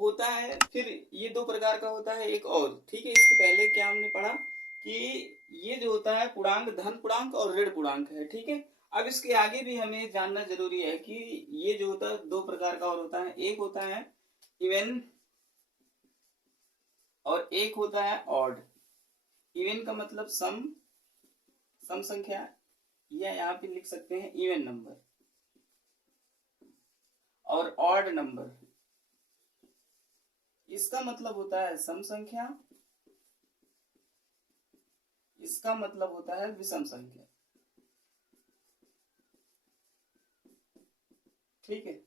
होता है, फिर ये दो प्रकार का होता है एक और, ठीक है। इससे पहले क्या हमने पढ़ा कि ये जो होता है पूर्णांक धन पूर्णांक और ऋण पूर्णांक है, ठीक है। अब इसके आगे भी हमें जानना जरूरी है कि ये जो होता है दो प्रकार का और होता है, एक होता है इवन और एक होता है ऑड। इवन का मतलब सम संख्या, या यहाँ पे लिख सकते हैं इवन नंबर, और ऑड नंबर इसका मतलब होता है सम संख्या, इसका मतलब होता है विषम संख्या, ठीक है।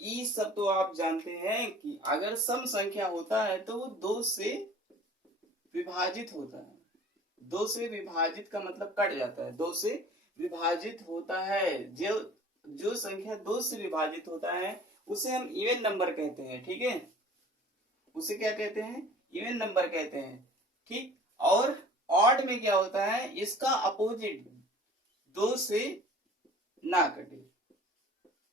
ई सब तो आप जानते हैं कि अगर सम संख्या होता है तो वो दो से विभाजित होता है। दो से विभाजित का मतलब कट जाता है, दो से विभाजित होता है। जो संख्या दो से विभाजित होता है उसे हम इवन नंबर कहते हैं, ठीक है। उसे क्या कहते हैं? इवन नंबर कहते हैं, ठीक। और ऑड में क्या होता है? इसका अपोजिट, दो से ना कटे,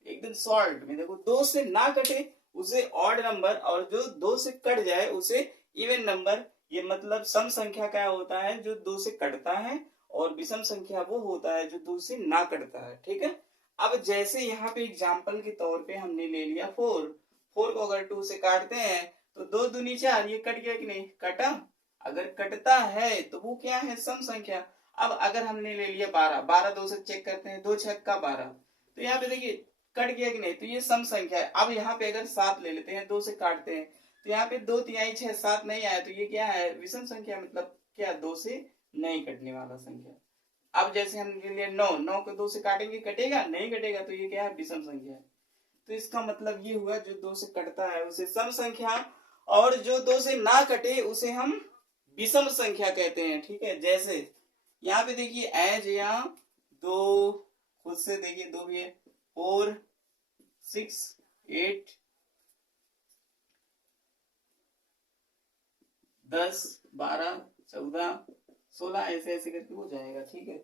एकदम शॉर्ट में देखो, दो से ना कटे उसे ऑड नंबर, और जो दो से कट जाए उसे इवन नंबर। ये मतलब सम संख्या क्या होता है? जो दो से कटता है, और विषम संख्या वो होता है जो दो से ना कटता है, ठीक है। अब जैसे यहाँ पे एग्जाम्पल के तौर पे हमने ले लिया 4 को अगर 2 से काटते हैं तो 2 दूनी 4, ये कट गया कि नहीं? कटा। अगर कटता है तो वो क्या है? सम संख्या। अब अगर हमने ले लिया 12 2 से चेक करते हैं, 2 छक्का 12, तो यहाँ पे देखिए कट गया कि नहीं? तो ये सम संख्या है। अब यहाँ पे अगर 7 ले लेते हैं, 2 से काटते हैं, तो यहाँ पे 2 तिहाई 6 7 नहीं आया, तो ये क्या है? विषम संख्या, मतलब क्या? 2 से नहीं कटने वाला संख्या। अब जैसे हम ले लिया 9 को 2 से काटेंगे, कटेगा? नहीं कटेगा, तो ये क्या है? विषम संख्या है। तो इसका मतलब ये हुआ जो 2 से कटता है उसे सम संख्या, और जो 2 से ना कटे उसे हम विषम संख्या कहते हैं, ठीक है। जैसे यहाँ पे देखिए एज या दो, खुद से देखिए दो भी है, 4 6 8 10 12 14 16 ऐसे ऐसे करके हो जाएगा, ठीक है।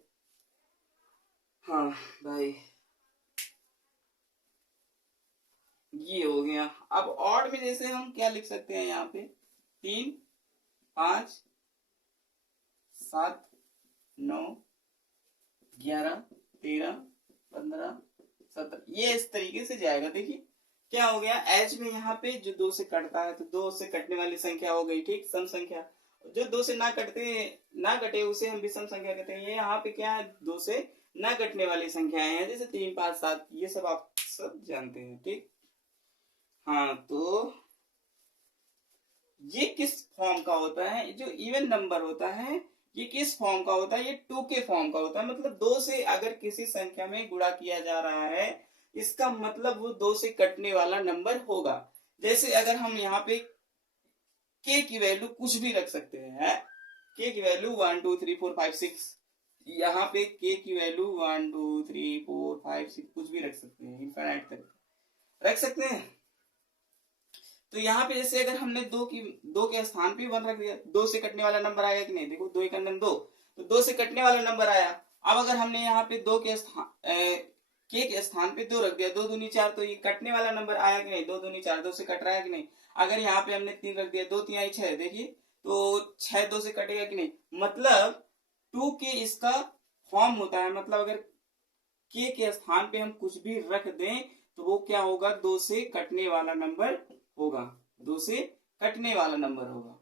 हाँ भाई, ये हो गया। अब ऑड में जैसे हम क्या लिख सकते हैं? यहाँ पे 3 5 7 9 11 13 15 17, ये इस तरीके से जाएगा। देखिए क्या हो गया? एच में यहाँ पे जो 2 से कटता है तो 2 से कटने वाली संख्या हो गई, ठीक, सम संख्या। जो 2 से ना कटे उसे हम विषम संख्या कहते हैं। ये यहाँ पे क्या है? 2 से ना कटने वाली संख्याएं हैं, जैसे 3 5 7, ये सब आप सब जानते हैं, ठीक। हाँ, तो ये किस फॉर्म का होता है? जो इवन नंबर होता है ये किस फॉर्म का होता है? ये 2 के फॉर्म का होता है। मतलब 2 से अगर किसी संख्या में गुणा किया जा रहा है, इसका मतलब वो 2 से कटने वाला नंबर होगा। जैसे अगर हम यहाँ पे k की वैल्यू कुछ भी रख सकते हैं, k की वैल्यू 1 2 3 4 5 6, यहाँ पे k की वैल्यू 1 2 3 4 5 6 कुछ भी रख सकते हैं, इनफाइनाइट तक रख सकते हैं। तो यहाँ पे जैसे अगर हमने 2 के स्थान पे 1 रख दिया, 2 से कटने वाला नंबर आएगा कि नहीं? देखो 2 1 2, तो 2 से कटने वाला नंबर आया। अब अगर हमने यहाँ पे 2 के स्थान के स्थान पे 2 रख दिया, 2 दूनी 4, तो ये कटने वाला नंबर आया कि नहीं? 2 दूनी 4, 2 से कट रहा है कि नहीं? अगर यहाँ पे हमने 3 रख दिया, 2 तिहाई 6, देखिए तो 6 2 से कटेगा कि नहीं? मतलब 2 के इसका फॉर्म होता है। मतलब अगर के स्थान पे हम कुछ भी रख दें तो वो क्या होगा? 2 से कटने वाला नंबर होगा, 2 से कटने वाला नंबर होगा,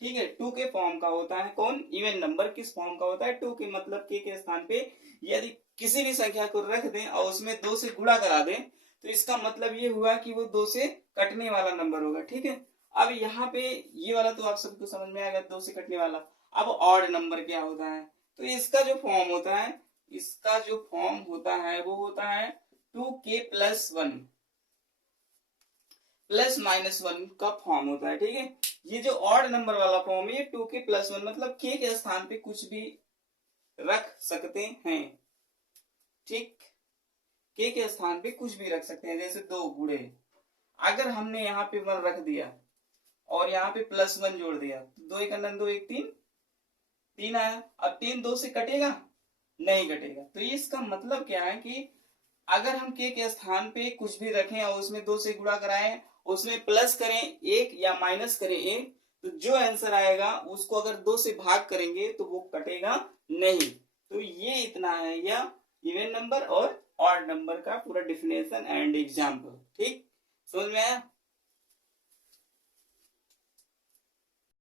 ठीक है। 2 के फॉर्म का होता है। कौन? Even number. किस फॉर्म का होता है? 2 के, मतलब के स्थान पे यदि किसी भी संख्या को रख दें और उसमें 2 से गुणा करा दें तो इसका मतलब ये हुआ कि वो 2 से कटने वाला नंबर होगा, ठीक है। अब यहाँ पे ये वाला तो आप सबको समझ में आएगा, 2 से कटने वाला। अब ऑड नंबर क्या होता है? तो इसका जो फॉर्म होता है, इसका जो फॉर्म होता है वो होता है 2k + 1 ±1 का फॉर्म होता है, ठीक है। ये जो ऑड नंबर वाला फॉर्म है 2k + 1, मतलब k के स्थान पे कुछ भी रख सकते हैं, ठीक। k के स्थान पे कुछ भी रख सकते हैं, जैसे 2 गुणे, अगर हमने यहाँ पे 1 रख दिया और यहाँ पे +1 जोड़ दिया, 2 1 2 1 3 3 आया। अब 3 2 से कटेगा? नहीं कटेगा। तो इसका मतलब क्या है कि अगर हम के स्थान पे कुछ भी रखें और उसमें 2 से गुणा कराएं उसमें प्लस करें एक या माइनस करें एक, तो जो आंसर आएगा उसको अगर 2 से भाग करेंगे तो वो कटेगा नहीं। तो ये इतना है यह इवन नंबर और ऑड नंबर का पूरा डिफिनेशन एंड एग्जाम्पल। ठीक, समझ में आया?